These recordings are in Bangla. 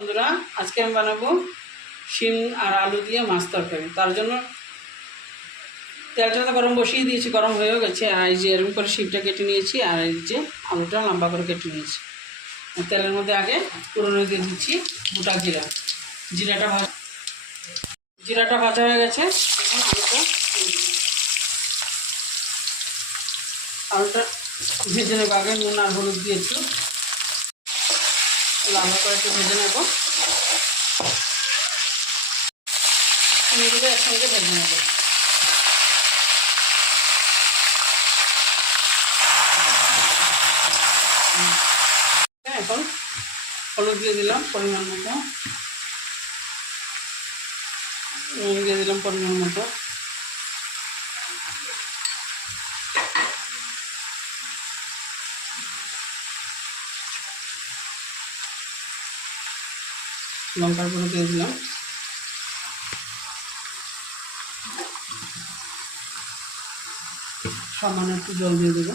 বন্ধুরা, আজকে আমি বানাবো শিম আর আলু দিয়ে মাছ তরকারি। তার জন্য তেলটা গরম বসিয়ে দিয়েছি, গরম হয়েও গেছে। আর এই যে এরকম করে শিমটা কেটে নিয়েছি, আর এই যে আলুটা লম্বা করে কেটে নিয়েছি। তেলের মধ্যে আগে পুরনো দিয়ে দিচ্ছি গোটা জিরা। জিরাটা ভাজা হয়ে গেছে। এখন আলুটা ভেজে নেবো। আগে নুন আর হলুদ দিয়ে একটু লাল করে একটু ভেজে নেবো। চিনিগুলো একসঙ্গে ভেজে নেবো। এখন হলুদ দিয়ে দিলাম পরিমাণ মতো, নুন দিয়ে দিলাম পরিমাণ মতো, লঙ্কার গুঁড়ো দিয়ে দিলাম, সামান্য একটু জল দিয়ে দেবো।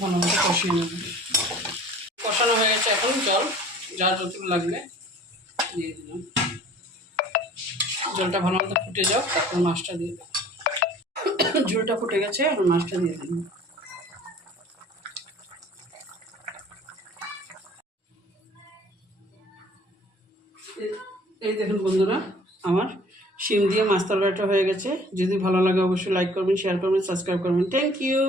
ভালো মতো কষিয়ে নেব। কষানো হয়ে গেছে, এখন জল যা যতটুকু লাগবে দিয়ে দিলাম। জলটা ভালো মতো ফুটে যাও, তারপর মাছটা দিয়ে দেবো। ঝোলটা ফুটে গেছে, এখন মাছটা দিয়ে দিলাম। এই দেখুন বন্ধুরা, আমার শিম দিয়ে মাছ তরকারিটা হয়ে গেছে। যদি ভালো লাগে অবশ্যই লাইক করবেন, শেয়ার করবেন, সাবস্ক্রাইব করবেন। Thank you.